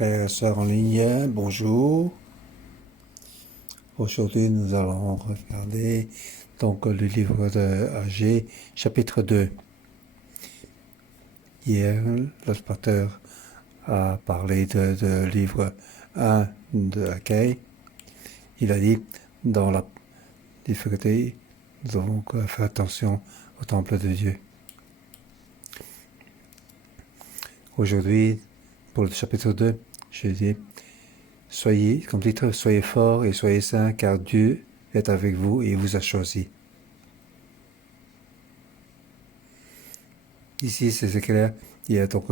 Frères et sœurs en ligne, bonjour. Aujourd'hui, nous allons regarder donc le livre de Agé, chapitre 2. Hier, le pasteur a parlé de livre 1 de Agé. Il a dit, dans la difficulté, nous devons faire attention au temple de Dieu. Aujourd'hui, pour le chapitre 2, je dis, soyez, comme titre, soyez forts et soyez saints, car Dieu est avec vous et vous a choisi. Ici, c'est clair, il y a donc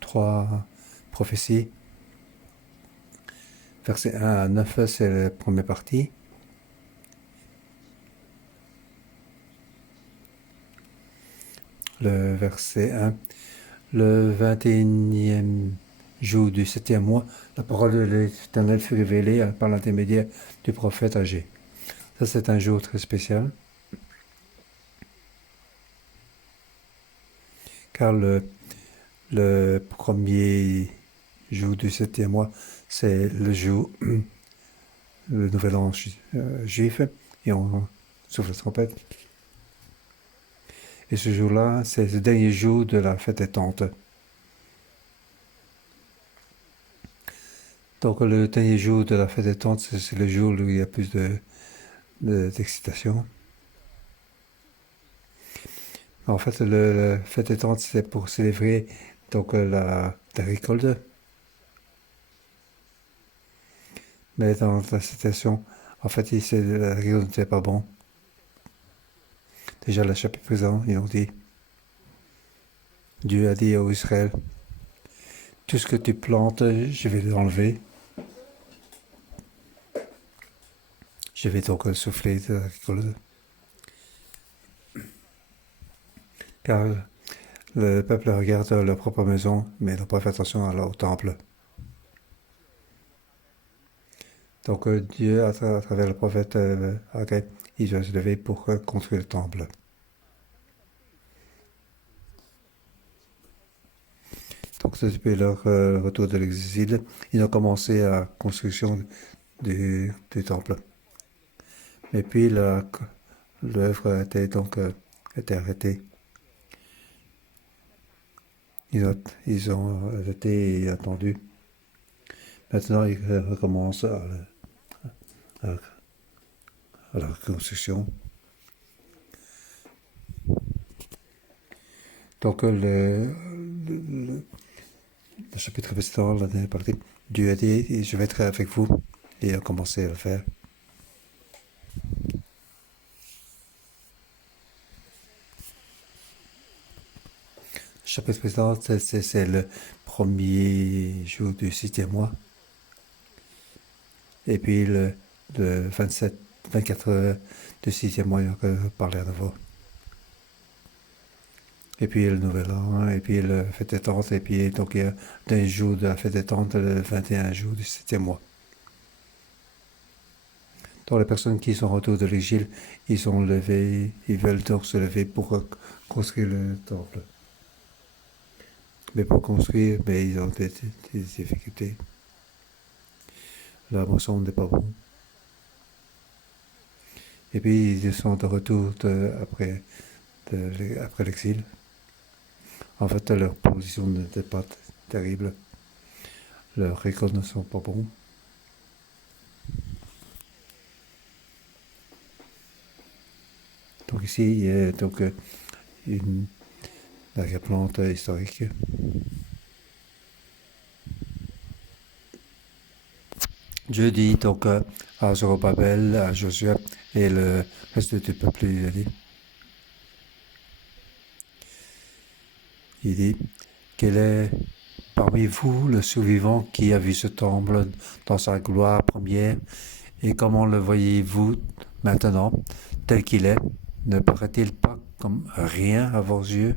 trois prophéties. Versets 1 à 9, c'est la première partie. Le verset 1. Le 21e jour du 7e mois, la parole de l'Éternel fut révélée par l'intermédiaire du prophète Agé. Ça, c'est un jour très spécial. Car le premier jour du 7e mois, c'est le jour, le nouvel an juif, et on souffle la trompette. Et ce jour-là, c'est le dernier jour de la fête des tentes. Donc le dernier jour de la fête des tentes, c'est le jour où il y a plus d'excitation. En fait, la fête des tentes, c'est pour célébrer donc la récolte. Mais dans la situation, en fait, la récolte n'était pas bon. Déjà, le chapitre présent, ils ont dit, Dieu a dit à Israël, tout ce que tu plantes, je vais l'enlever. Je vais donc souffler de la récolte. Car le peuple regarde leur propre maison, mais n'a pas fait attention au temple. Donc Dieu, à travers le prophète Agé, il doit se lever pour construire le temple. Donc depuis leur retour de l'exil, ils ont commencé la construction du temple. Mais puis l'œuvre a été arrêtée. Ils ont arrêté et attendu. Maintenant, ils recommencent à la reconstruction. Donc le chapitre précédent, la dernière partie, Dieu a dit, je vais être avec vous, et il a commencé à le faire. Le chapitre précédent, c'est le premier jour du 6e mois. Et puis le 24 du 6e mois, il a parlé à nouveau. Et puis le nouvel an, et puis la fête des tentes, et puis donc il y a un jour de la fête des tentes, le 21 jours du 7e mois. Donc les personnes qui sont autour de l'exil, ils sont levés, ils veulent donc se lever pour construire le temple. Mais pour construire, mais ils ont des difficultés. La moisson n'est pas bonne. Et puis ils sont de retour après l'exil. En fait, leur position n'était pas terrible. Leurs récoltes ne sont pas bons. Donc ici, il y a donc une arrière-plante historique. Dieu dit donc à Zorobabel, à Josué et le reste du peuple, il dit, quel est parmi vous le survivant qui a vu ce temple dans sa gloire première, et comment le voyez-vous maintenant, tel qu'il est? Ne paraît-il pas comme rien à vos yeux?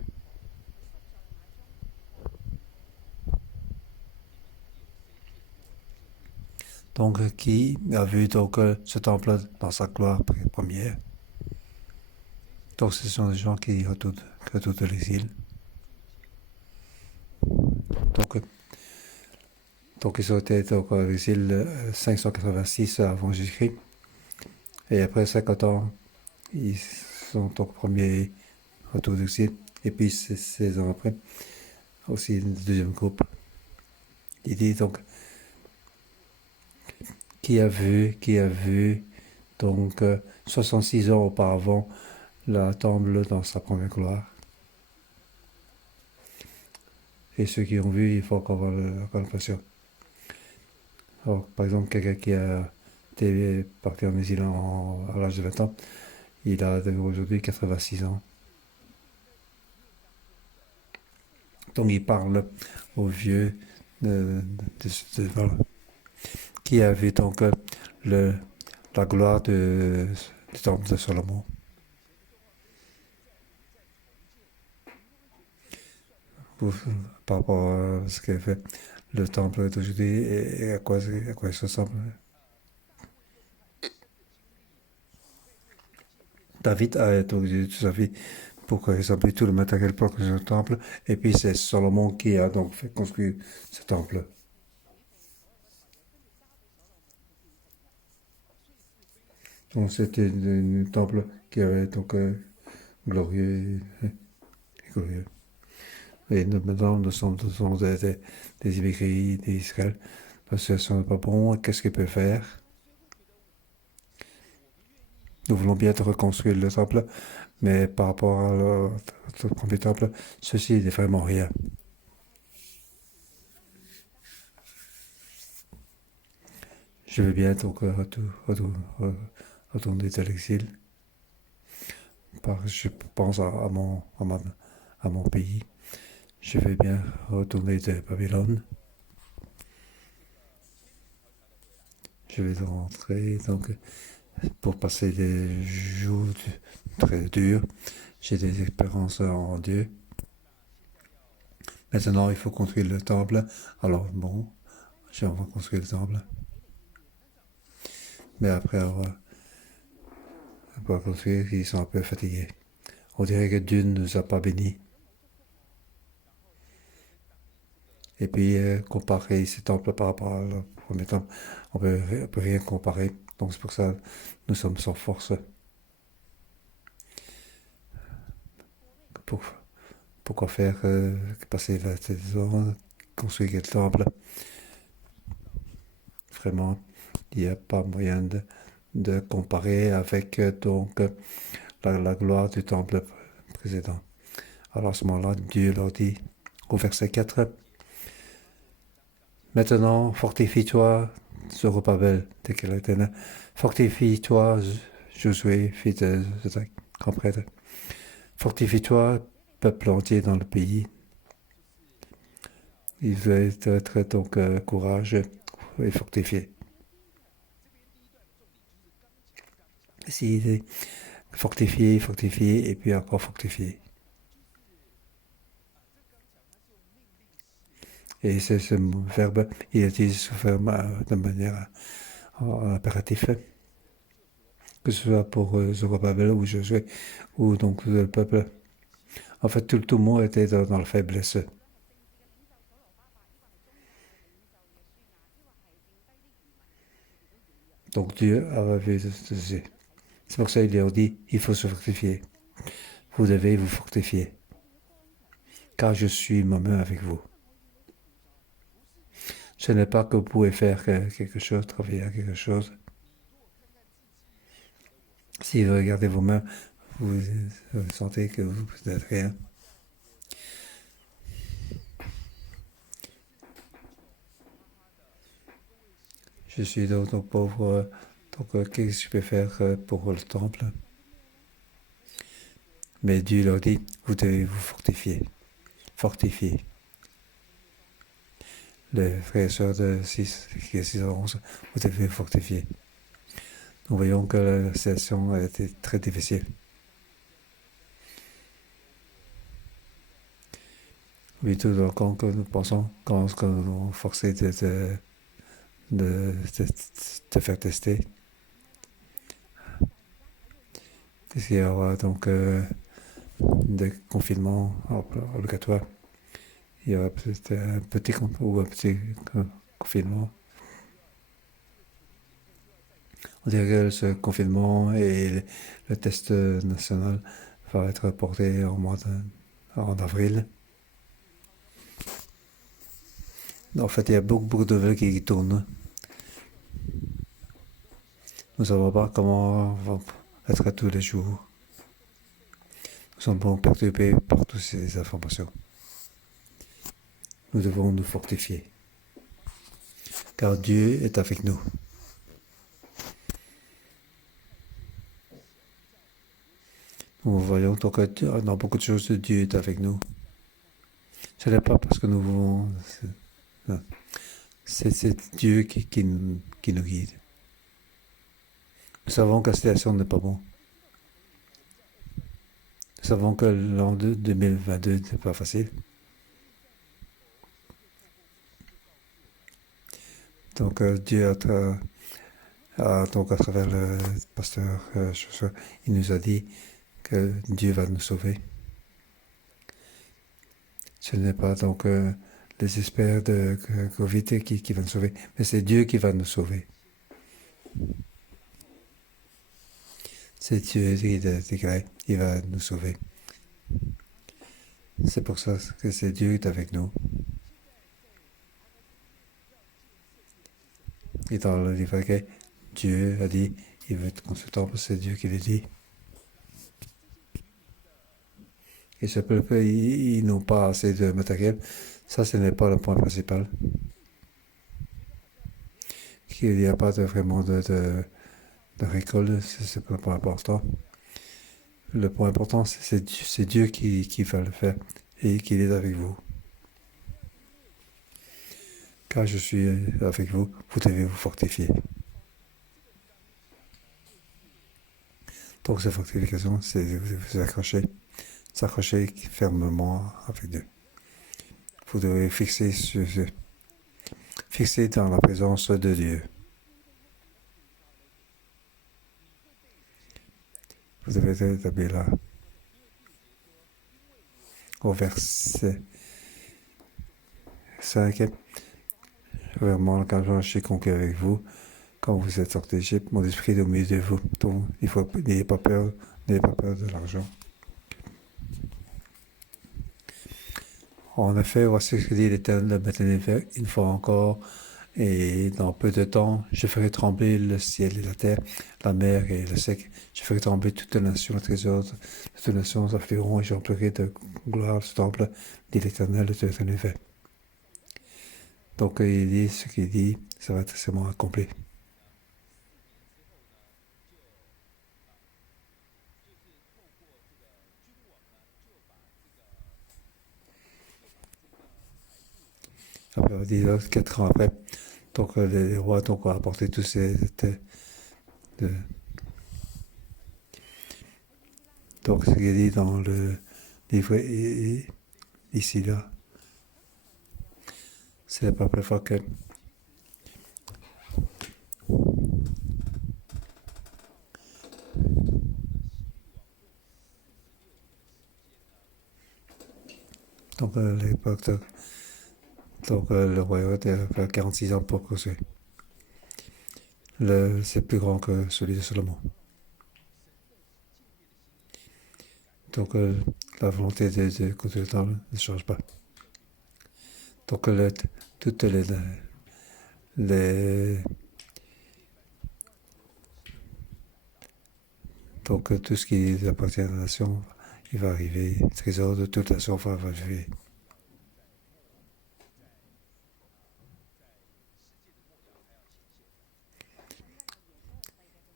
Donc, qui a vu donc ce temple dans sa gloire première? Donc, ce sont des gens qui retournent de l'exil. Donc, Donc ils ont été donc, en exil 586 avant Jésus-Christ. Et après 50 ans, ils sont au premier retour d'exil. Et puis 16 ans après, aussi le deuxième groupe. Il dit donc, qui a vu donc 66 ans auparavant la temple dans sa première gloire. Et ceux qui ont vu, il faut encore avoir l'impression. Alors, par exemple, quelqu'un qui a été parti en exil à l'âge de 20 ans, il a aujourd'hui 86 ans. Donc il parle aux vieux voilà, qui a vu donc le, la gloire du temple de Salomon. Pour- Par rapport à ce qu'a fait le temple d'aujourd'hui et à quoi il ressemble. David a donc toute sa vie pour ressembler tout le matériel pour construire le temple. Et puis c'est Salomon qui a donc fait construire ce temple. Donc c'était un temple qui avait donc glorieux et glorieux. Et maintenant, nous sommes des immigrés d'Israël. La situation n'est pas bon. Qu'est-ce qu'il peut faire? Nous voulons bien reconstruire le temple, mais par rapport au premier temple, ceci n'est vraiment rien. Je veux bien donc retourner de l'exil. Je pense à mon pays. Je veux bien retourner de Babylone. Je vais rentrer donc pour passer des jours très durs. J'ai des expériences en Dieu. Maintenant, il faut construire le temple. Alors bon, on va construire le temple. Mais après avoir construit, ils sont un peu fatigués. On dirait que Dieu ne nous a pas bénis. Et puis, comparer ces temples par rapport à le premier temple, on peut rien comparer. Donc c'est pour ça que nous sommes sans force. Pour, Pourquoi faire passer la saison, construire le temple? Vraiment, il n'y a pas moyen de comparer avec la gloire du temple précédent. Alors à ce moment-là, Dieu leur dit au verset 4, maintenant fortifie-toi, Zorobabel, dit l'Éternel, fortifie-toi, Josué, fils de grand prêtre, fortifie-toi, peuple entier dans le pays. Il doit être donc courage et fortifié. S'il est fortifié, fortifié, et puis encore fortifié. Et ce verbe, il est utilisé sous forme de manière impérative, que ce soit pour Zorobabel ou Josué, ou donc le peuple. En fait, tout le monde était dans la faiblesse. Donc Dieu a vu ceci. C'est pour ça qu'il leur dit, il faut se fortifier. Vous devez vous fortifier, car je suis moi-même avec vous. Ce n'est pas que vous pouvez faire quelque chose, travailler à quelque chose. Si vous regardez vos mains, vous sentez que vous n'êtes rien. Je suis donc pauvre. Donc, qu'est-ce que je peux faire pour le temple? Mais Dieu leur dit, vous devez vous fortifier. Fortifier. Les frères et sœurs de 6, qui est 6 à 11, vous devez vous fortifier. Nous voyons que la situation a été très difficile. Oui, tout le temps que nous pensons, quand nous sommes forcés de faire tester, parce qu'il y aura donc des confinements obligatoires. Il y aura peut-être un petit ou un petit confinement. On dirait que ce confinement et le test national va être porté en avril. En fait, il y a beaucoup de nouvelles qui tournent. Nous ne savons pas comment va être tous les jours. Nous sommes donc perturbés par toutes ces informations. Nous devons nous fortifier, car Dieu est avec nous. Nous voyons donc que dans beaucoup de choses, Dieu est avec nous. Ce n'est pas parce que nous voulons... C'est Dieu qui nous guide. Nous savons que la situation n'est pas bonne. Nous savons que l'an 2022 n'est pas facile. Donc Dieu donc à travers le pasteur Joshua, il nous a dit que Dieu va nous sauver. Ce n'est pas donc les experts de Covid qui va nous sauver, mais c'est Dieu qui va nous sauver. C'est Dieu qui déclaré, il va nous sauver. C'est pour ça que c'est Dieu qui est avec nous. Et dans le livre grec, Dieu a dit, il veut être consultant, c'est Dieu qui l'a dit. Et ce peuple, ils n'ont pas assez de matériel. Ça, ce n'est pas le point principal. Qu'il n'y a pas vraiment de récolte, c'est pas le point important. Le point important, c'est Dieu qui va le faire et qu'il est avec vous. Car je suis avec vous, vous devez vous fortifier. Donc cette fortification, c'est de vous s'accrocher fermement avec Dieu. Vous devez fixer dans la présence de Dieu. Vous devez être établi là. Au verset 5, vraiment, quand je suis conquis avec vous, quand vous êtes sortis d'Égypte, mon esprit est au milieu de vous. Donc, n'ayez pas peur de l'argent. En effet, voici ce que dit l'Éternel maintenant une fois encore, et dans peu de temps, je ferai trembler le ciel et la terre, la mer et le sec. Je ferai trembler toutes les nations, le trésor, toutes les nations afflueront et j'emploierai de gloire ce temple, dit l'Éternel de tout l'univers. Donc, il dit ce qu'il dit, ça va être seulement accompli. Après, on dit 4 ans après, donc les rois ont apporté tous ces... Donc, ce qui est dit dans le livre ici, là, c'est la première fois que donc à l'époque, donc le royaume a 46 ans pour construire. C'est plus grand que celui de Salomon. Donc la volonté de construire le temple ne change pas. Donc toutes donc tout ce qui appartient à la nation, il va arriver. Le trésor de toute la nation va arriver.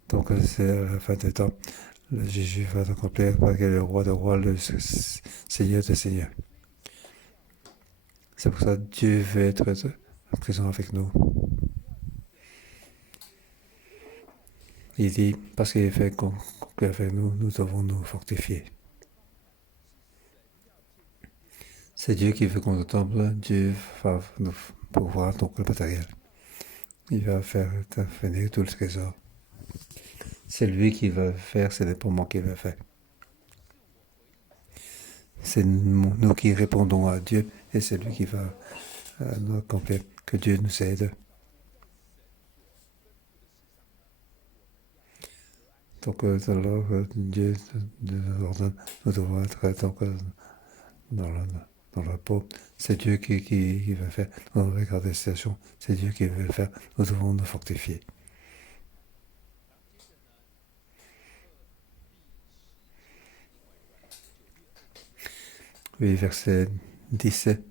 Donc c'est à la fin des temps. Jésus va accomplir parce qu'il est le roi de rois, le Seigneur de seigneurs. C'est pour ça que Dieu veut être présent avec nous. Il dit, parce qu'il est fait avec nous, nous devons nous fortifier. C'est Dieu qui veut qu'on le temple, Dieu va nous pourvoir donc le matériel. Il va faire venir tout le trésor. C'est lui qui va faire, ce n'est pas moi qui va faire. C'est nous qui répondons à Dieu et c'est lui qui va nous accomplir. Que Dieu nous aide. Donc, alors, Dieu nous ordonne, nous devons être donc, dans, le, dans la peau. C'est Dieu qui va faire. Nous devons regarder la situation. C'est Dieu qui veut le faire. Nous devons nous fortifier. Oui, verset 17.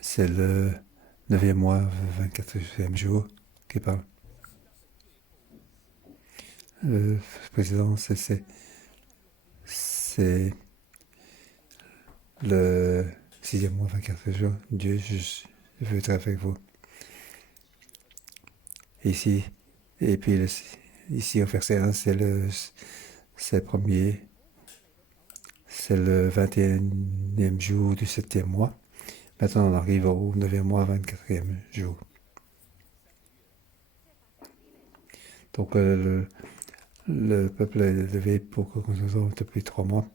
C'est le 9e mois, 24e jour qui parle. Le président, c'est le 6e mois, 24e jour. Dieu, je veux être avec vous. Ici, et puis ici au verset 1, c'est le premier, c'est le 21e jour du 7e mois. Maintenant, on arrive au 9e mois, 24e jour. Donc, le peuple est levé pour que nous avons depuis 3 mois.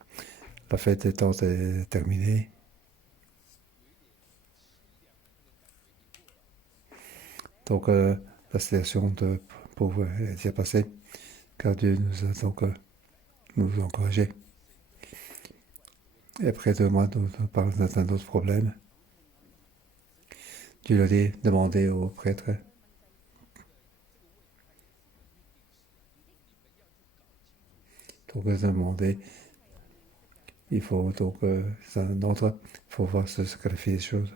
La fête étant terminée. Donc, la situation de pauvre est déjà passée, car Dieu nous a donc nous encouragé. Et après 2 mois, nous parlons d'un autre problème. Dieu l'a dit, demandez aux prêtres. Donc, demander, il faut donc, c'est un ordre, il faut voir ce qu'elle fait des choses.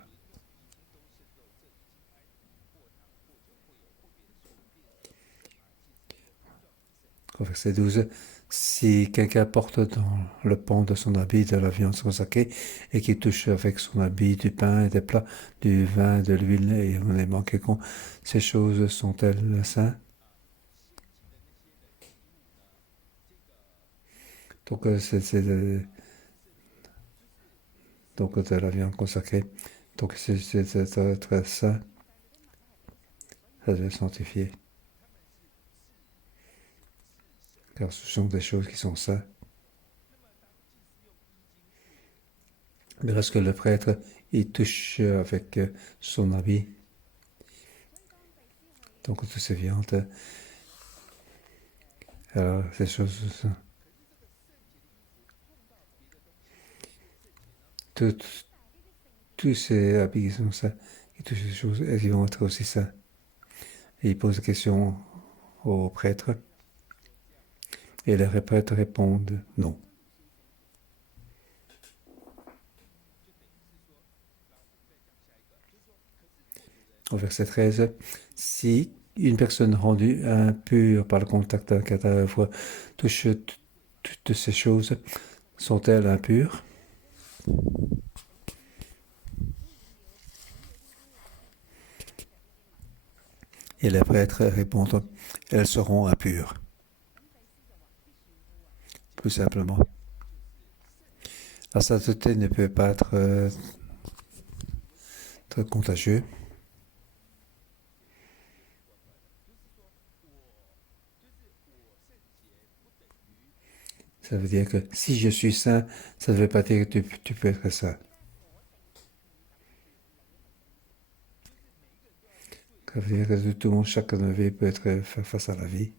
Au verset 12, si quelqu'un porte dans le pan de son habit de la viande consacrée et qui touche avec son habit du pain et des plats, du vin, de l'huile et un élément quelconque, ces choses sont-elles saintes? Donc, donc de la viande consacrée. Donc, c'est très saint, ça doit être sanctifié. Car ce sont des choses qui sont saintes. Mais lorsque le prêtre, il touche avec son habit, donc toutes ces viandes, alors ces choses, tous ces habits qui sont saints, et toutes ces choses, elles vont être aussi saints. Et il pose la question aux prêtres, et les prêtres répondent non. Au verset 13, si une personne rendue impure par le contact d'un cadavre touche toutes ces choses, sont-elles impures? Et les prêtres répondent, elles seront impures. Plus simplement. La sainteté ne peut pas être très contagieux. Ça veut dire que si je suis saint, ça ne veut pas dire que tu peux être saint. Ça veut dire que tout le monde, chaque vie peut être face à la vie.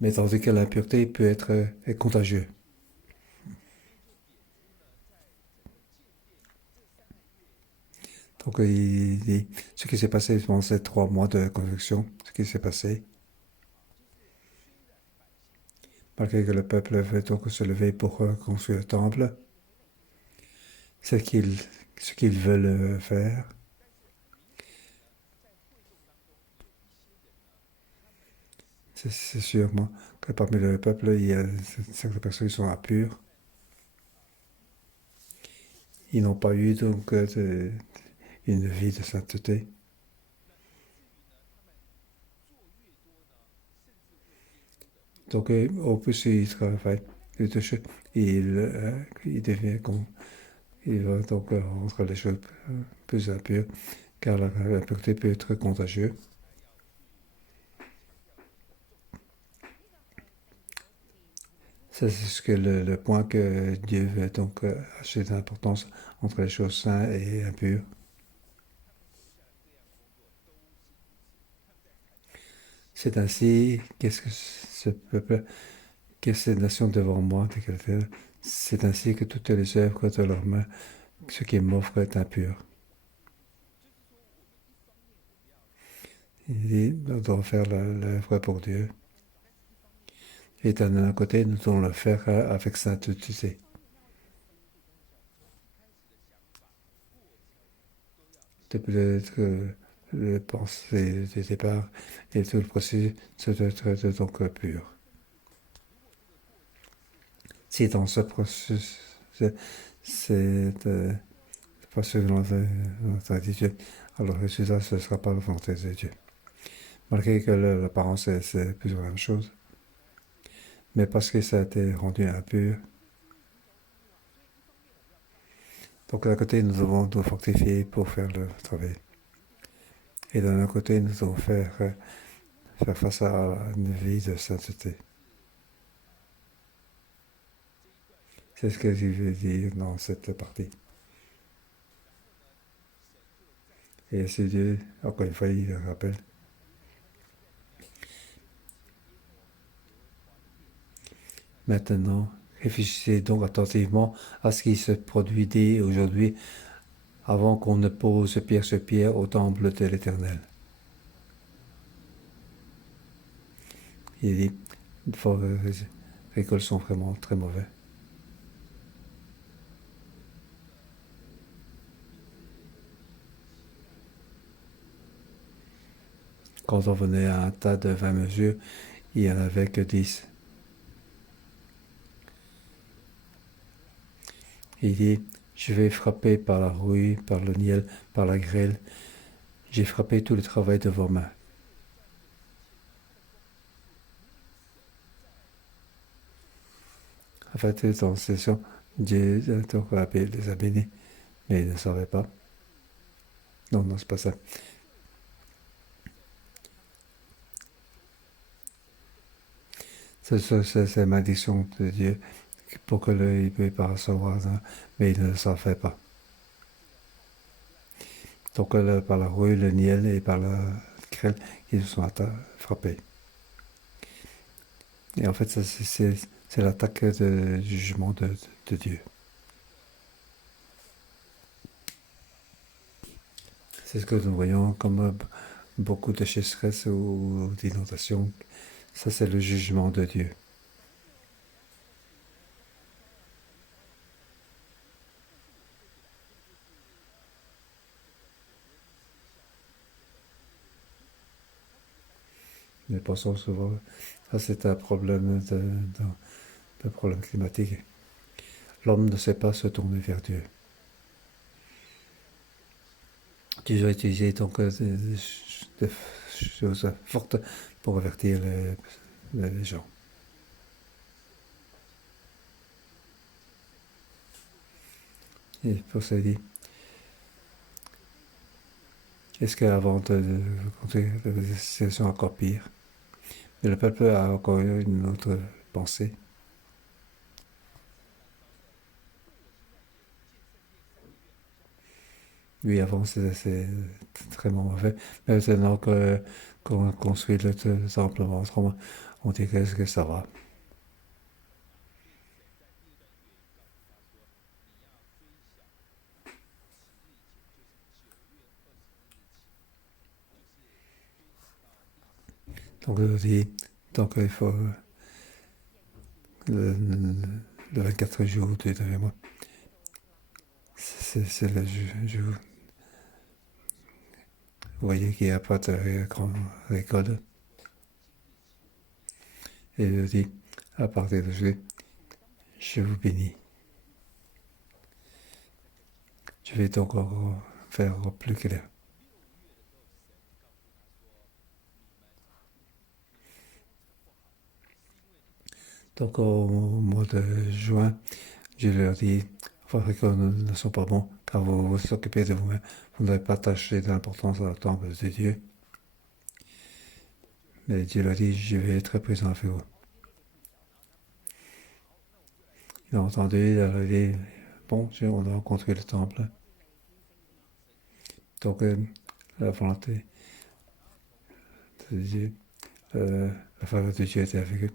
Mais tandis que l'impureté peut être contagieuse. Donc il dit ce qui s'est passé pendant ces 3 mois de conviction, ce qui s'est passé, malgré que le peuple veut donc se lever pour construire le temple, ce qu'ils veulent faire, c'est sûrement que parmi le peuple, il y a certaines personnes qui sont impures. Ils n'ont pas eu donc une vie de sainteté. Donc au plus il travaille, il devient il va donc rendre les choses plus impures, car l'impureté peut être contagieuse. Ça, c'est ce que le point que Dieu veut donc acheter d'importance entre les choses saintes et impures. C'est ainsi, qu'est-ce que ce peuple, que cette nation devant moi, c'est ainsi que toutes les œuvres de leurs mains, ce qui m'offre est impur. Il dit, nous devons faire l'œuvre pour Dieu. Et d'un côté, nous devons le faire avec sainteté. Depuis le pensée du départ et tout le processus, ça doit être donc pur. Si dans ce processus, c'est pas selon notre attitude, alors le résultat, ce ne sera pas la volonté de Dieu. Malgré que l'apparence, c'est plus ou moins la même chose. Mais parce que ça a été rendu impur, donc d'un côté, nous devons nous fortifier pour faire le travail. Et d'un autre côté, nous devons faire face à une vie de sainteté. C'est ce que je veux dire dans cette partie. Et c'est Dieu, encore une fois, il le rappelle. Maintenant, réfléchissez donc attentivement à ce qui se produit dès aujourd'hui avant qu'on ne pose pierre sur pierre au temple de l'Éternel. Il dit, les récoltes sont vraiment très mauvais. Quand on venait à un tas de 20 mesures, il n'y en avait que 10. Il dit, je vais frapper par la rouille, par le niel, par la grêle. J'ai frappé tout le travail de vos mains. En fait, dans ces session, Dieu les a bénis, mais ils ne savaient pas. Non, non, c'est pas ça. C'est la malédiction de Dieu pour que il ne puisse pas recevoir, mais il ne le savait pas. Donc par la rouille, le niel et par la grêle, ils se sont frappés. Et en fait, c'est l'attaque du jugement de Dieu. C'est ce que nous voyons comme beaucoup de sécheresse ou d'inondation. Ça, c'est le jugement de Dieu. Nous pensons souvent, ça c'est un problème de problème climatique. L'homme ne sait pas se tourner vers Dieu. Dieu a utilisé donc des choses fortes pour avertir les gens. Et pour ça, il dit, est-ce qu'avant de continuer la situation encore pire, mais le peuple a encore eu une autre pensée. Oui, avant, c'est très mauvais. Mais maintenant qu'on construit le temple mensonge, on dirait que ça va. Donc, je dis, donc il faut le, le 24 jours du dernier mois. C'est le jour. Vous voyez qu'il n'y a pas de grande récolte. Et je dis, à partir de juillet, je vous bénis. Je vais donc faire plus clair. Donc au mois de juin, je leur dis, vos récoltes ne sont pas bons, car vous vous occupez de vous-même. Vous n'avez pas attaché d'importance à la temple de Dieu. Mais Dieu leur dit, je vais être présent avec vous. Il a entendu, il a dit, bon, on doit construire le temple. Donc, la volonté de Dieu, la faveur de Dieu était avec eux.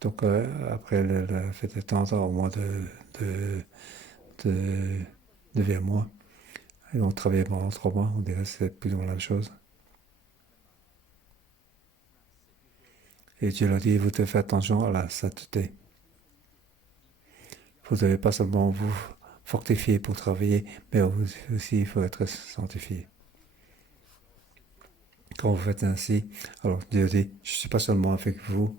Donc, après la fête des tentes, au mois de, de 9e mois, ils ont travaillé pendant 3 mois. On dirait que c'est plus ou moins la même chose. Et Dieu leur dit, vous devez faire attention à la sainteté. Vous ne devez pas seulement vous fortifier pour travailler, mais aussi il faut être sanctifié. Quand vous faites ainsi, alors Dieu dit, je ne suis pas seulement avec vous,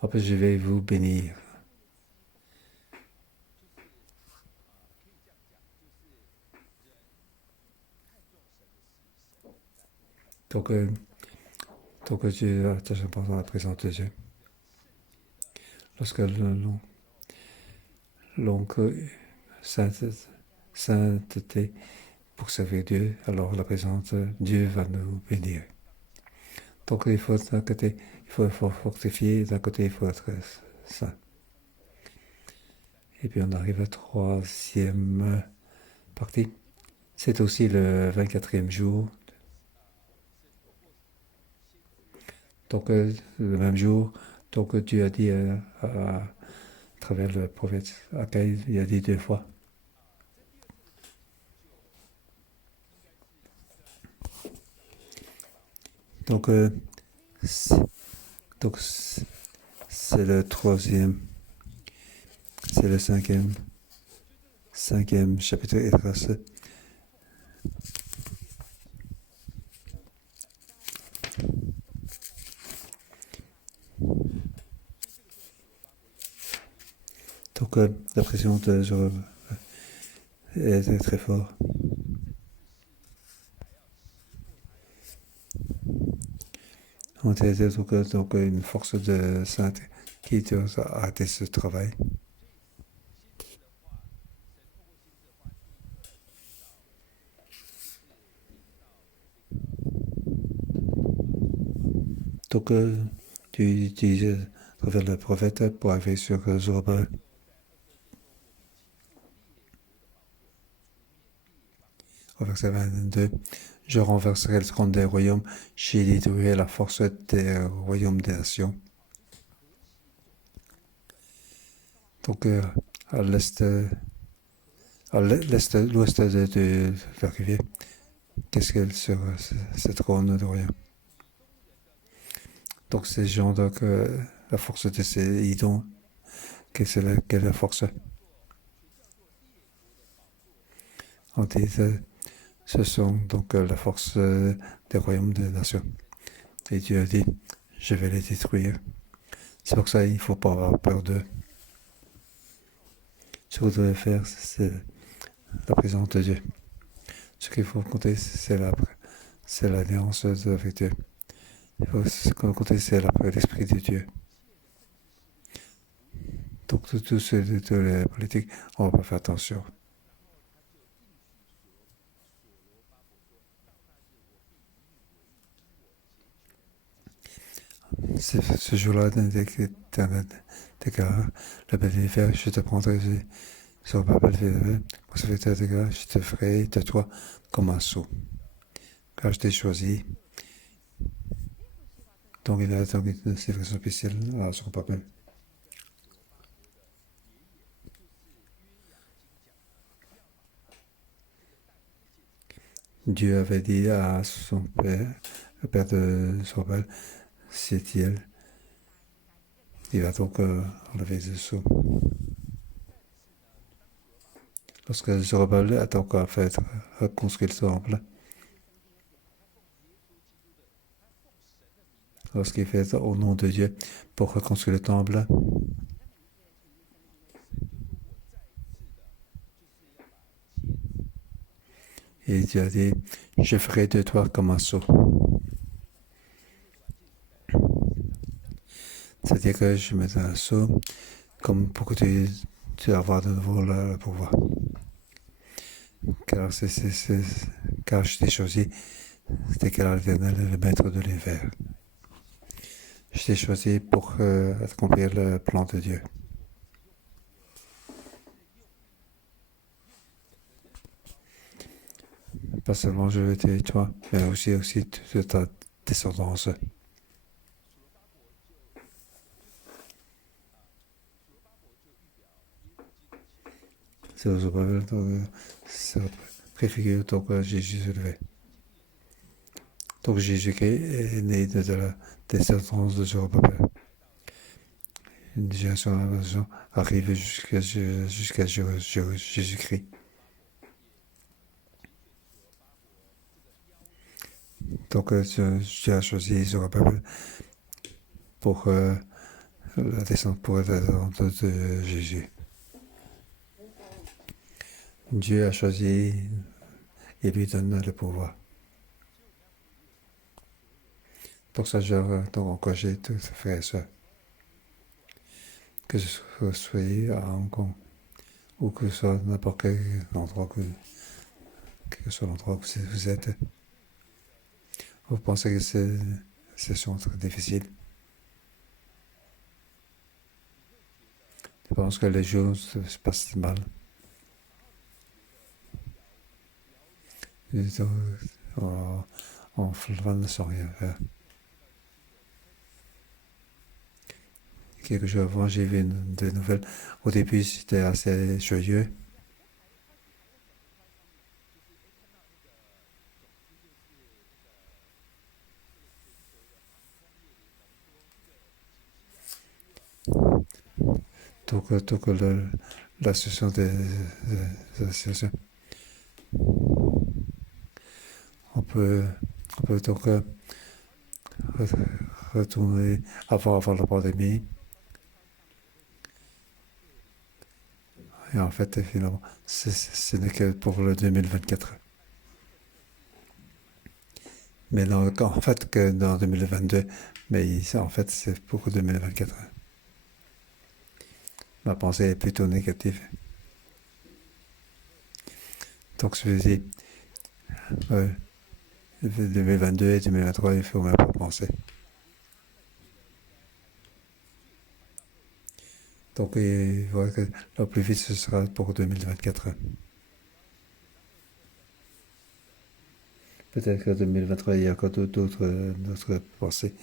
en plus je vais vous bénir. Donc, Dieu attache l'importance à la présence de Dieu. Lorsque l'oncle sainteté pour servir Dieu, alors la présence de Dieu va nous bénir. Donc il faut d'un côté, il faut fortifier, d'un côté il faut être saint. Et puis on arrive à la 3e partie. C'est aussi le 24e jour. Donc le même jour, donc Dieu a dit à travers le prophète Akai, il a dit 2 fois. Donc c'est le 3e, c'est le 5e chapitre Esdras. Donc la pression de Zorobabel est très forte. On était donc une force de sainte qui a arrêté ce travail. Donc tu utilises à travers le prophète pour arriver sur Zorobabel. Au verset 22, je renverserai le trône des royaumes, je détruirai la force des royaumes des nations. Donc à l'ouest de la rivière, qu'est-ce qu'elle sur ce trône de royaume? Donc ces gens, donc la force de ces idons, quelle est la force? On dit ce sont donc la force des royaumes des nations. Et Dieu a dit, je vais les détruire. C'est pour ça qu'il ne faut pas avoir peur d'eux. Ce que vous devez faire, c'est la présence de Dieu. Ce qu'il faut compter, c'est l'alliance avec Dieu. Il faut compter, c'est l'esprit de Dieu. Donc tous les politiques, on ne va pas faire attention. Ce jour-là, déclara le bénéfice, je te prendrai sur ma belle pour ce fait de grâce, je te ferai de toi comme un sceau. Car je t'ai choisi. Donc il a donc une célébration spéciale à son papa. Dieu avait dit à son père, le père de Zorobabel, Sétiel, il va donc enlever ce sceau. Lorsque Zorobabel a donc fait reconstruire le temple, lorsqu'il fait au nom de Dieu pour reconstruire le temple, et Dieu a dit, je ferai de toi comme un sceau. C'est-à-dire que je mettrai un sceau comme pour que tu aies avoir de nouveau le pouvoir. Car je t'ai choisi, c'était qu'à l'Éternel le maître de l'univers. Je t'ai choisi pour accomplir le plan de Dieu. Pas seulement je veux t'aider toi, mais aussi de ta descendance. C'est aux Bible, donc, ça préfigure donc Jésus élevé. Donc Jésus-Christ est né de la descendance de Zorobabel. Une génération arrive jusqu'à Jésus-Christ. Donc tu as choisi Zorobabel pour la descendance de Jésus. Dieu a choisi et lui donne le pouvoir. Pour ça, je donc encourager tous les frères et sœurs, que vous soyez à Hong Kong ou que ce soit n'importe quel endroit que soit l'endroit où vous êtes. Vous pensez que c'est une situation très difficile. Je pense que les choses se passent mal. En flânant sans rien faire. Quelques jours avant, j'ai vu des nouvelles. Au début, c'était assez joyeux. Donc l'association des associations, on peut donc retourner avant la pandémie. Et en fait, finalement, ce n'est que pour le 2024. Mais en fait, que dans 2022, mais en fait, c'est pour 2024. Ma pensée est plutôt négative. Donc, je me dis, 2022 et 2023, il faut même pas penser. Donc, il faudra que le plus vite, ce sera pour 2024. Peut-être qu'en 2023, il y a encore d'autres pensées.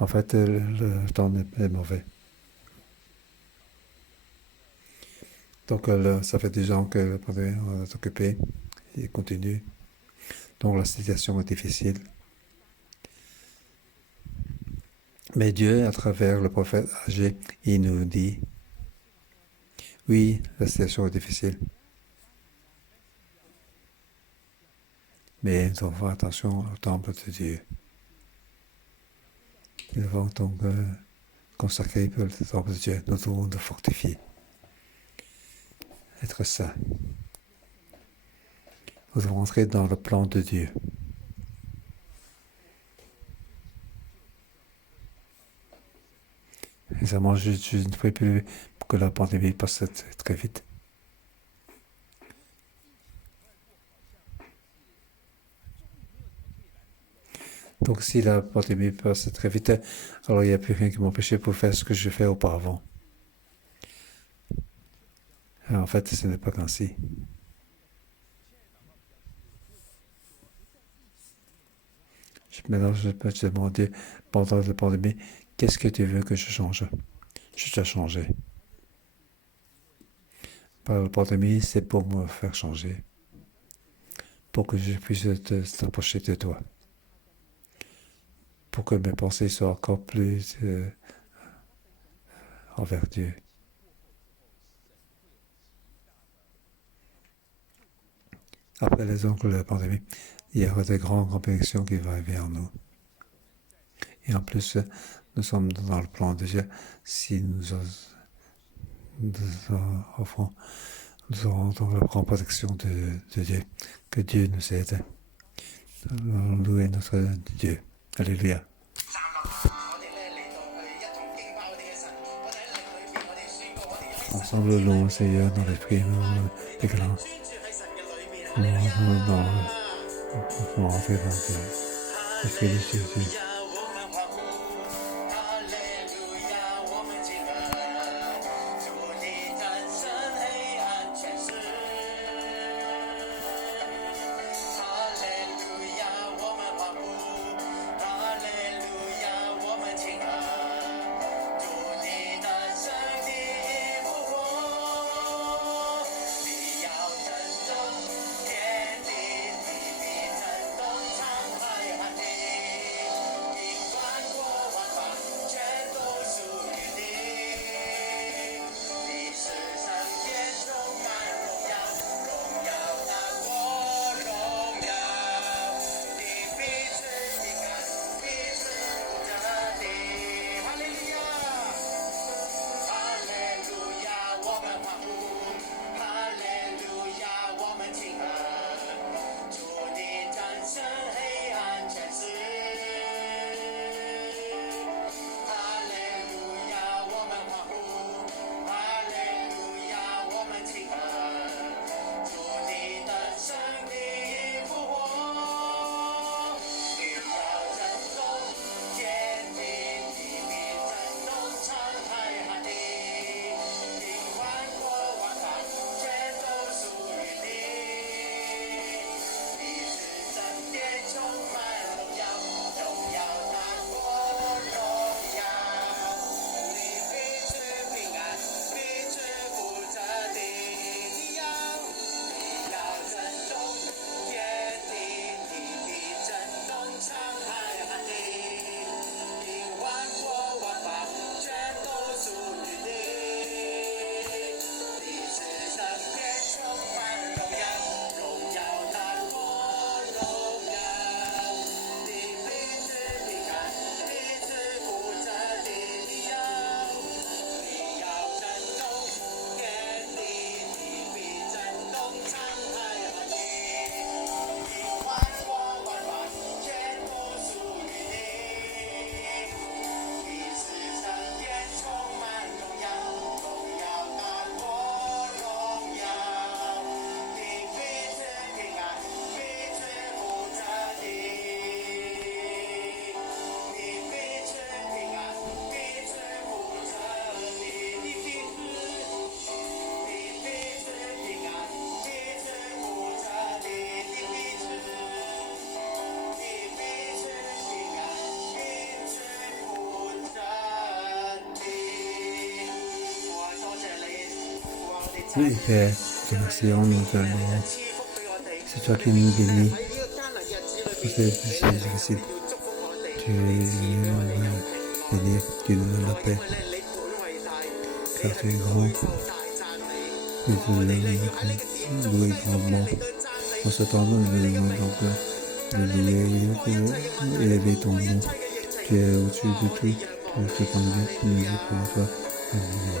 En fait, le temps est mauvais. Donc, ça fait 2 ans que le pandémie est occupé. Il continue. Donc, la situation est difficile. Mais Dieu, à travers le prophète Agé, il nous dit, oui, la situation est difficile. Mais nous devons faire attention au temple de Dieu. Nous devons donc consacrer le temple de Dieu. Nous devons le fortifier. Être saint. Nous devons entrer dans le plan de Dieu. Évidemment, je ne prie plus que la pandémie passe très vite. Donc, si la pandémie passe très vite, alors il n'y a plus rien qui m'empêche pour faire ce que je fais auparavant. Et en fait, ce n'est pas ainsi. Maintenant, je peux te demander, pendant la pandémie, qu'est-ce que tu veux que je change? Je t'ai changé. Par la pandémie, c'est pour me faire changer. Pour que je puisse t'approcher de toi. Pour que mes pensées soient encore plus envers Dieu. Après les ongles de la pandémie, il y aura des grandes bénédictions qui vont arriver en nous. Et en plus, nous sommes dans le plan de Dieu. Si nous offrons, nous aurons donc la grande protection de Dieu. Que Dieu nous aide. Nous louer notre Dieu. Alléluia. Ensemble, louons le Seigneur dans l'esprit, nous déclarons. Nous rentrer dans Dieu. 谢谢你，谢谢。Oui, Père, te remercions nous donner. C'est toi qui nous bénis. C'est difficile. Tu es venu nous bénir, tu nous donnes la paix. Car tu es grand. Et tu nous louer grandement. En ce temps, nous venons donc de louer et élever ton nom. Tu es au-dessus de tout. Tu te conduis, nous y pour toi. Amen.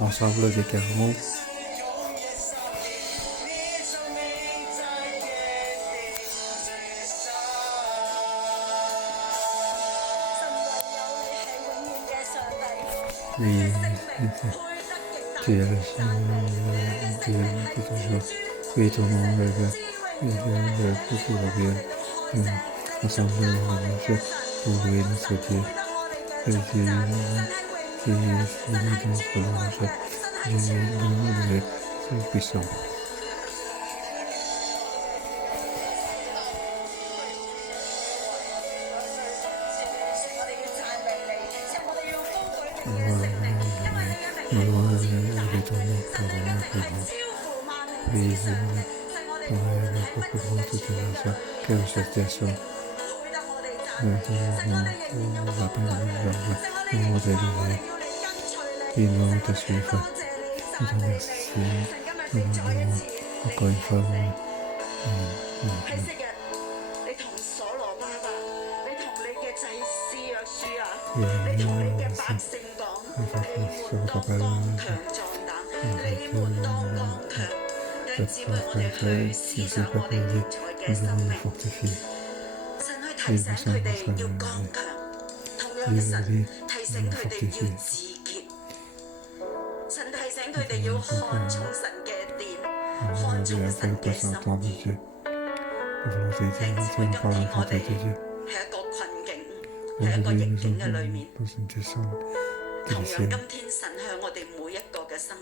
l'ensemble des carreaux. Oui, tu es le seul, tu es toujours, oui, ton nom est le, tout va bien, ensemble, pour louer notre Dieu, et Dieu, qui est notre louange, Dieu, c'est puissant. Quelle situation ils vont te suivre. Je te remercie. Encore une fois.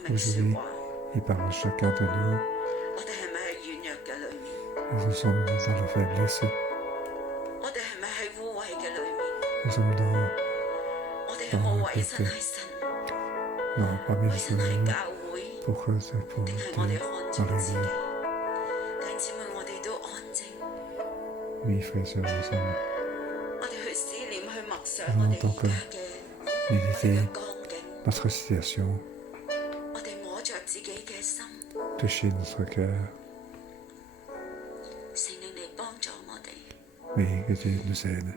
Aujourd'hui, il parle à chacun de nous. Nous sommes dans la faiblesse. Nous sommes dans la péché. Non, pas bien sûr. Pourquoi c'est pour Dieu dans la vie? Oui, frères et sœurs, ensemble. En tant que méditer notre situation, toucher notre cœur. Oui, que Dieu nous aide.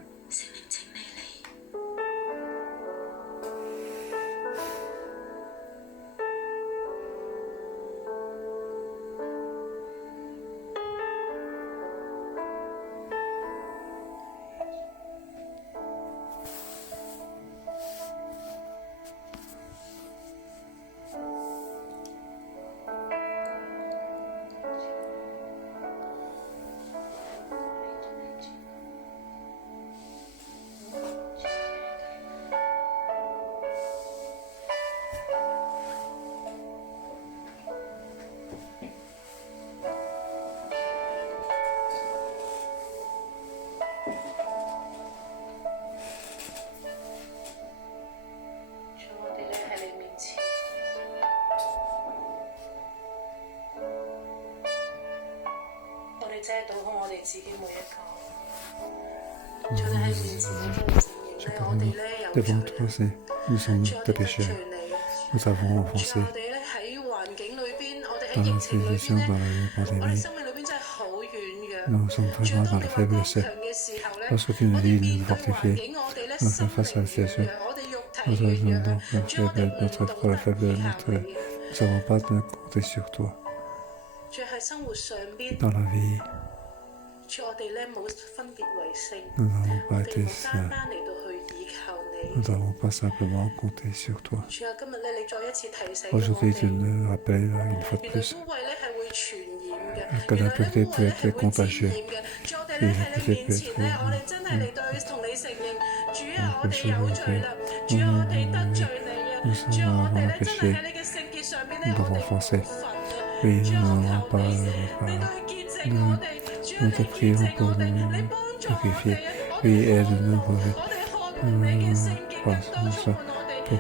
Devant toi, nous sommes des pécheurs. Nous avons offensé dans la civilisation, dans la pandémie. Nous sommes vraiment dans la faiblesse. Lorsque tu nous dis de nous fortifier, nous sommes face à la situation. Nous avons donc notre faible, nous savons pas de compter sur toi. Dans la vie, nous n'avons pas été saints. Nous n'avons pas simplement compté sur toi. Aujourd'hui, tu nous rappelles une fois de plus que la pureté peut être contagieuse et la pureté peut être nous sommes dans le péché, nous devons offenser. Oui, nous n'avons pas, nous te prions pour nous purifier. Oui, aide-nous pour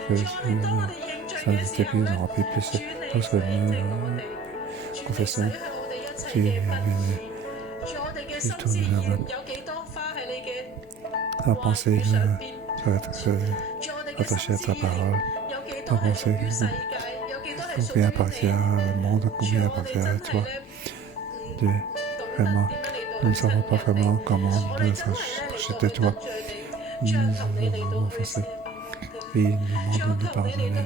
que ça puisse nous remplir plus lorsque nous confessons. Tu tournes vers nous. Ta pensée doit être attachée à ta parole. Ta pensée, combien appartient au monde, combien appartient à toi. Dieu, vraiment, nous ne savons pas vraiment comment nous approcher de toi. Nous avons offensé. Et nous demandons de pardonner.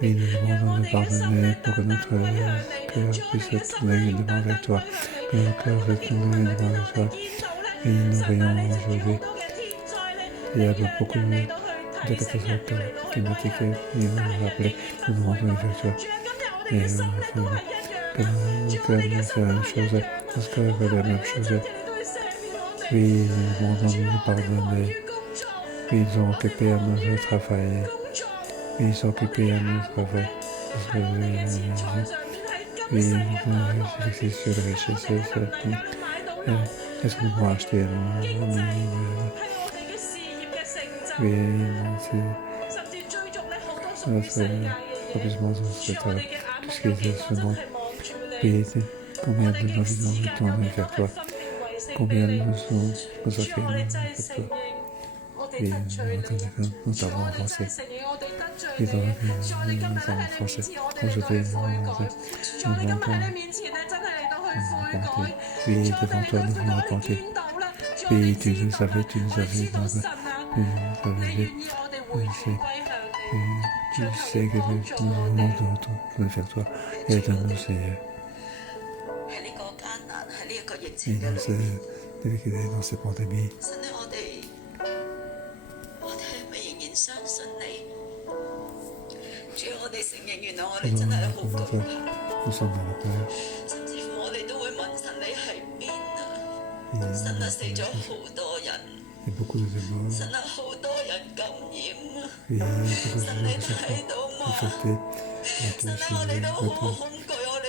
Oui, nous demandons de pardonner pour que notre cœur puisse être tourné devant vers toi, que notre cœur soit tourné devant vers toi. Et nous voyons aujourd'hui, il y a beaucoup de catastrophes climatiques qui nous rappellent que nous devons vers toi. Et que notre cœur nous fait la même chose, notre cœur fait la même chose. Oui, nous demandons de nous pardonner. Oui, ils sont occupés à notre travail. Oui, ils sont occupés à notre travail. Oui, c'est sur la richesse. Est-ce que nous pouvons acheter oui, c'est notre accomplissement sur cette terre. Tout ce qui est ce nom. Oui, combien de nos vies nous retournent vers toi. Combien de nous sommes consacrés vers toi. Oui, nous t'avons avancé. Oui, dans la vie, nous avons avancé. Aujourd'hui, nous demandons repentir. Oui, devant toi, nous voulons repentir. Oui, tu nous avais, tu nous avais vu. Tu sais que nous demandons de retourner vers toi. Aide-nous, Seigneur. Et dans ces pandémies, nous sommes dans la peur. Et beaucoup de morts. Et beaucoup de gens qui sont infectés.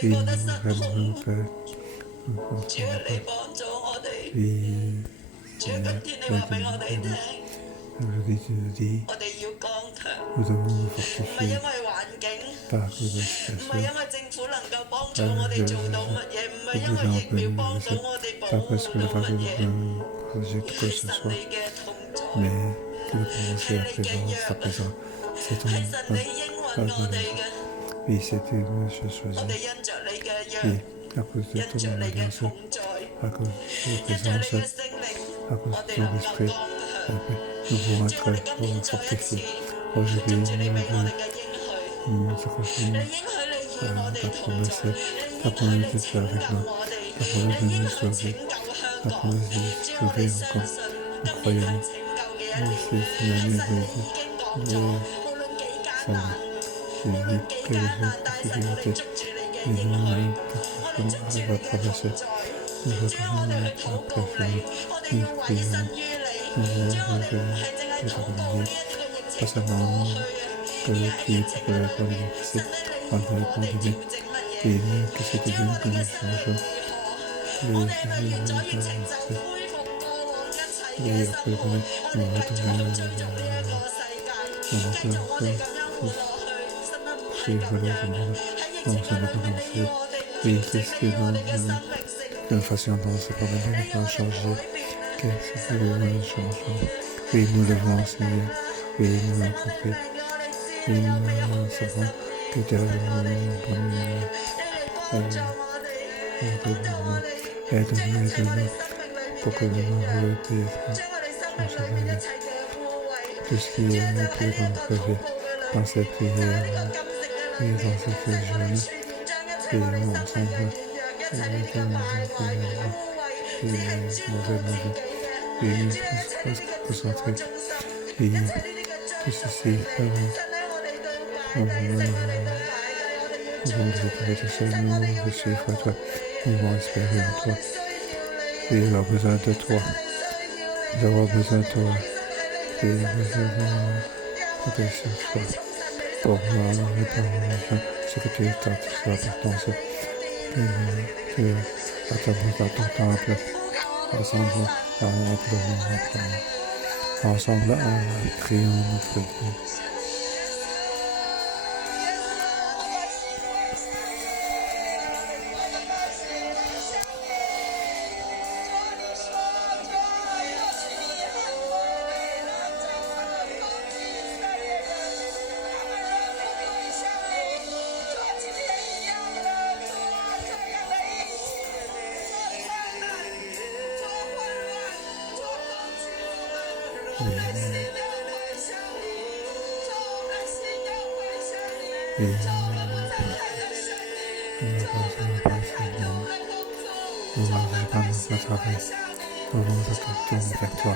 Et nous avons peur. Aujourd'hui, tu nous dis, nous devons nous fortifier par cause de la situation. Pas parce que le fardeau de projet que ce soit, mais que le projet à présent, c'est ton pardonnage. Oui, c'est une chose choisie. Oui, à cause de ton alliance, à cause de ta présence, à cause de ton esprit, nous pouvons être fortifiés. Aujourd'hui, nous accrochons ta promesse de faire avec nous, ta promesse de nous sauver, ta promesse de nous sauver encore. Nous croyons, c'est une année de salut. C'est que les possibilités et nous va traverser. Nous reconnaissons la préférée, nous prions, nous voulons pas seulement que les prier pour que la pandémie passe, pendant la pandémie, et que c'est devenu que nous changeons. Et après, on va retourner suivre le monde. Donc, ça n'a pas commencé. Oui, qu'est-ce que nous fassions dans ce problème va changer? Qu'est-ce que nous changeons? Oui, nous devons Seigneur. Oui, nous l'avons compris. Oui, nous savons que tu as aide-nous pour que nous puissions changer tout ce qui est plus dans notre vie, dans cette prière et dans cette journée. Et ensemble, et nous concentrer et tout ceci nous allons nous préparer tout seul, nous suivre toi, nous allons espérer en toi. Et nous avons besoin de toi. Nous avons besoin de toi. Et nous avons protection toi pour répondre ce que tu as sur l'importance que attendre dans ton temple ensemble ensemble prions notre Dieu. et on va pas on va pas notre travail, on va se tourner vers toi,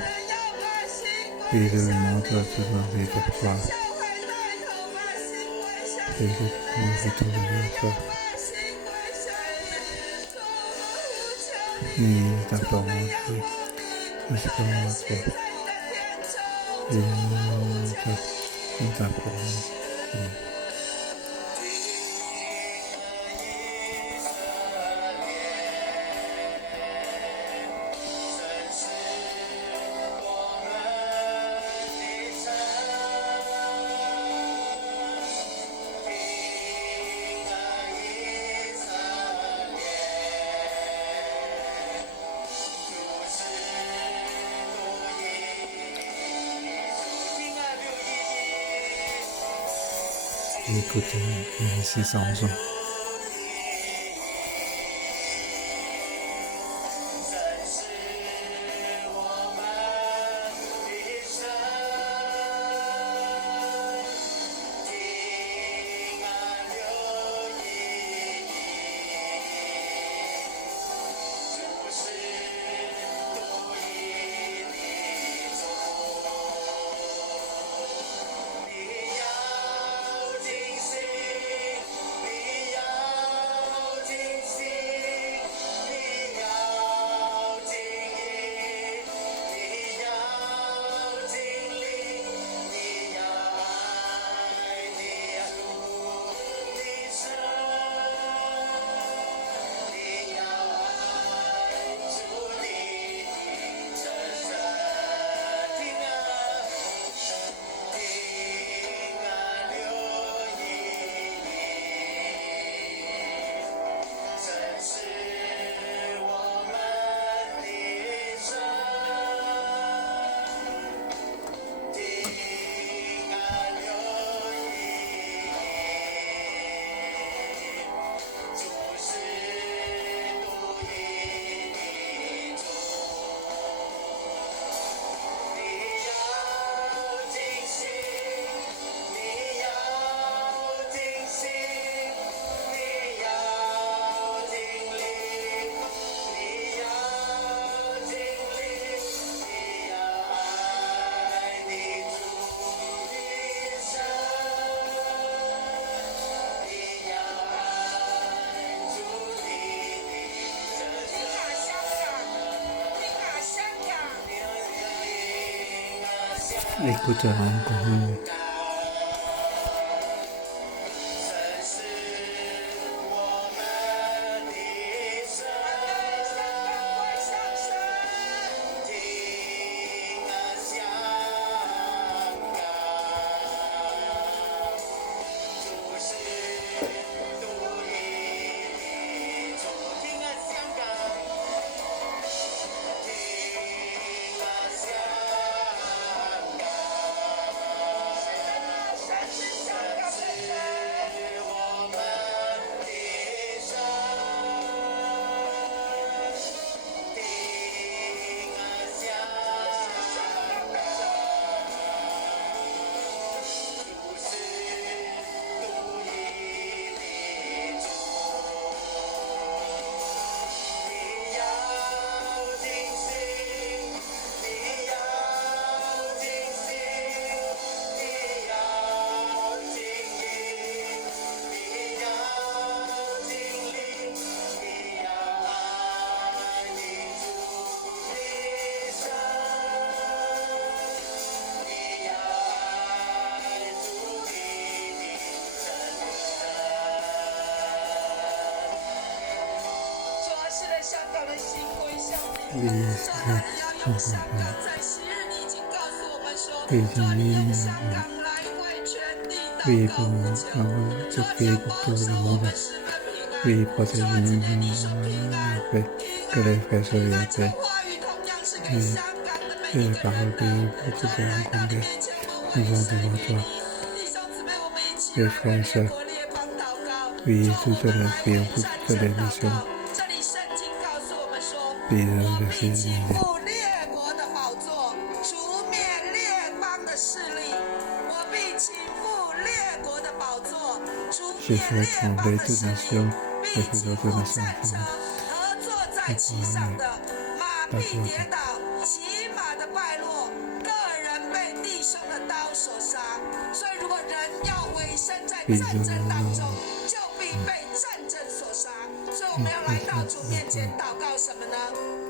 et le monde va se tourner vers toi, et le monde va tourner vers toi, et t'implorons Dieu, nous t'implorons à toi, et nous t'implorons, écoute ces chansons. Écoute encore. Oui, oui, pour je prie pour tout le monde. Oui, protégez que les frères soient en paix. Oui, que les paroles que tu peux rencontrer, nous vont devant toi. Les frères et sœurs, oui, toutes les prières pour toutes les nations. Oui, je suis j'ai fait trembler toute nation, j'ai fait d'autres nations qui马必跌倒，骑马的败落，个人被弟兄的刀所杀。所以，如果人要委身在战争当中，就必被战争所杀。所以，我们要来到主面前祷告什么呢？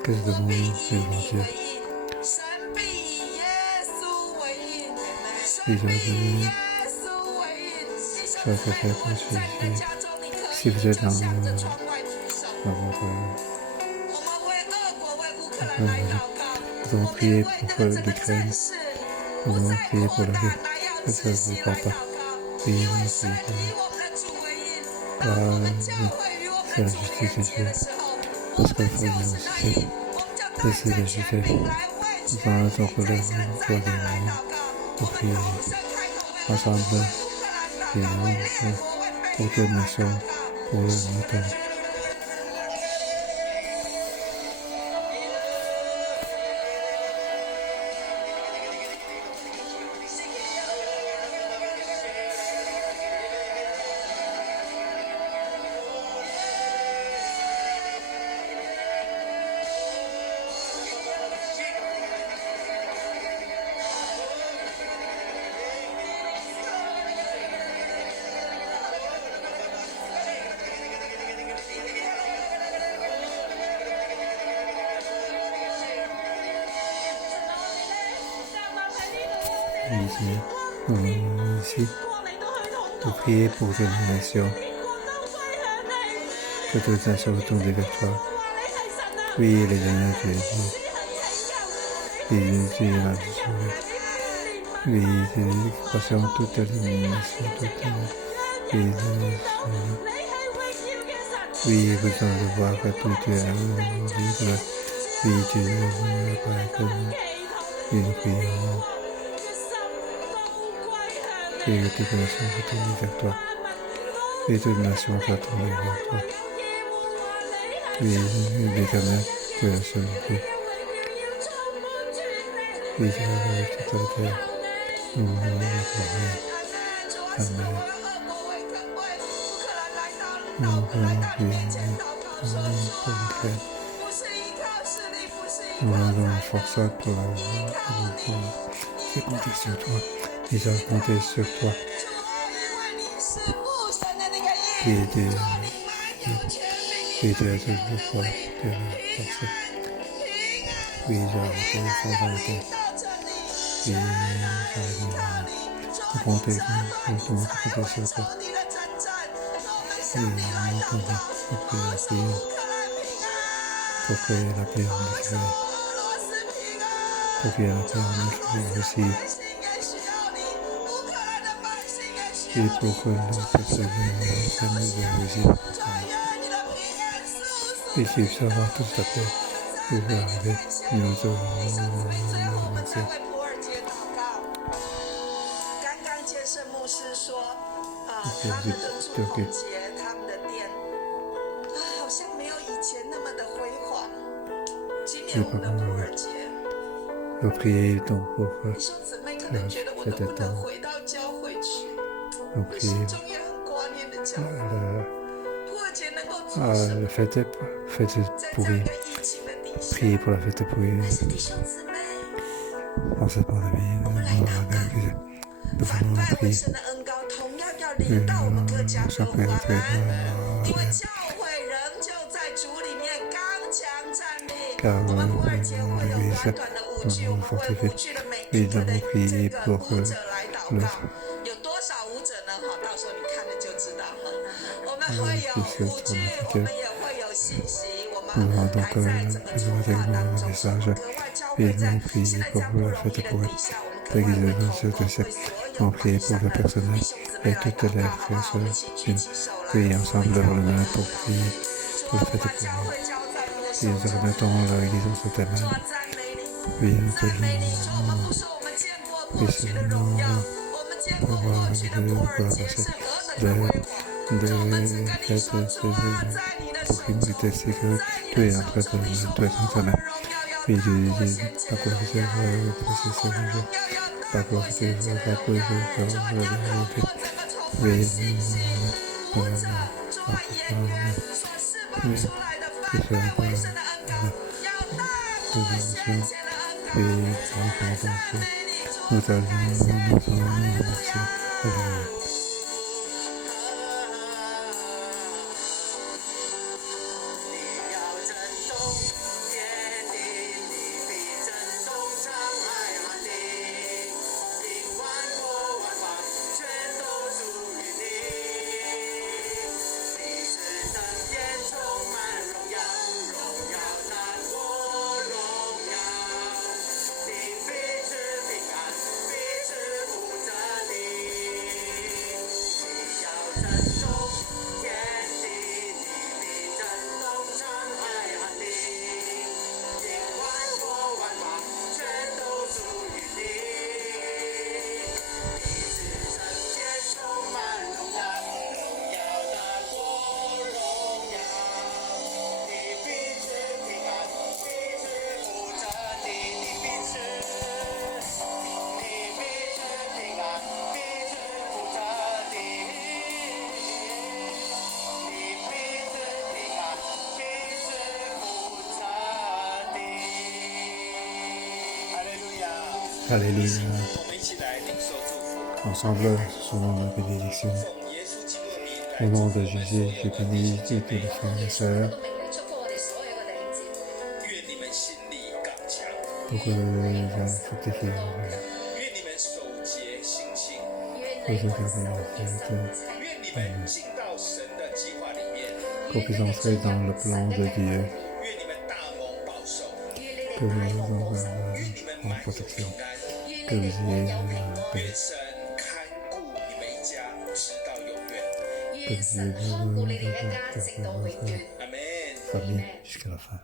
我必以你为印，神必以耶稣为印，神必以耶稣为印。弟兄姊妹，或者在你的家中，你可以就向着窗外举手。Nous avons prié pour l'Ukraine, nous avons prié pour la République du Papa. Oui, nous avons prié pour la justice de Dieu, parce que le Frère aussi fait, et c'est la justice. Nous allons attendre le roi des morts pour prier ensemble, et pour toute nation, pour le monde. Ici, de prier pour toutes les nations, que toutes les nations retournent vers toi. Oui, les derniers tu es Dieu. Oui, tu es la vie. Oui, tu es croissant toutes les nations, toutes les nations. Oui, besoin de voir que tout est libre. Oui, tu es la oui, nous prions. Et que toute nation va tourner vers toi. Et toute nation va tourner vers toi. Oui, l'Éternel, tu es la seule Dieu. Oui, tu es toute la terre. Nous nous acclamons. Amen. Nous voulons prier pour l'Ukraine. Nous allons force pour c'est compter sur toi. Ils ont compté sur toi. Et tu as toujours foi, tu as la force. Oui, j'ai arrêté sans arrêter. Et j'ai compté sur toi. Et nous prions pour que la paix en Israël, pour qu'il y ait la paix en Israël aussi. Et pour que le peuple s'amuse et s'il saura tout à fait, il va arriver, nous devons remercier. 他们的祝福节，他们的殿，好像没有以前那么的辉煌。今年我们的普尔节，弟兄姊妹可能觉得我能不能回到教会去？我心中也很挂念的教会。普尔节能够做什么？在这个疫情的底下， Priez pour la fête de Pouilly. 但是弟兄姊妹， En cette pandémie, 我们来祷告，凡拜为神的恩膏，同样要临到我们各家各户。阿门。因为教会仍旧在主里面刚强站立。我们普尔节会有短短的5句，我们为5句的每一个的这个舞者来祷告。有多少舞者呢？好，到时候你看了就知道哈。我们会有5句，我们也会有信息。我们还在整个筹划当中，格外教会在现在这样不容易的底下，我们格外会祷告，为所有跪下的弟兄姊妹来祷告，好不好？我们一起举起手来， priez ensemble devant le main pour prier pour la fête de 把教 Pouilly. 会交在你的 Et 手 nous 中。 remettons l'Église entre tes 主 mains. 啊，赞美你， Oui, nous 赞美你，主，我们不 te 是我们见过过去的荣耀，我们见过过去的普尔节是何等的辉煌。主，我们只跟你说，主啊，在你的手中，在你的手中，你手中我们荣耀要大，我们荣耀要大，把过去和把过去和所有的为不能主啊，言语所释放出来的范围，回声的恩膏，要大过先前的恩膏，主啊，赞美你，主啊，感谢你，哈利路亚。哈利路亚！Ensemble, selon la bénédiction. Au nom de Jésus, je bénis tous les frères et sœurs. Pour que la fructifie en vrai. Pour que qu'on puisse entrer dans le plan de Dieu. Que vous ayez en protection. Que vous ayez la paix. Que vous ayez la famille jusqu'à la fin.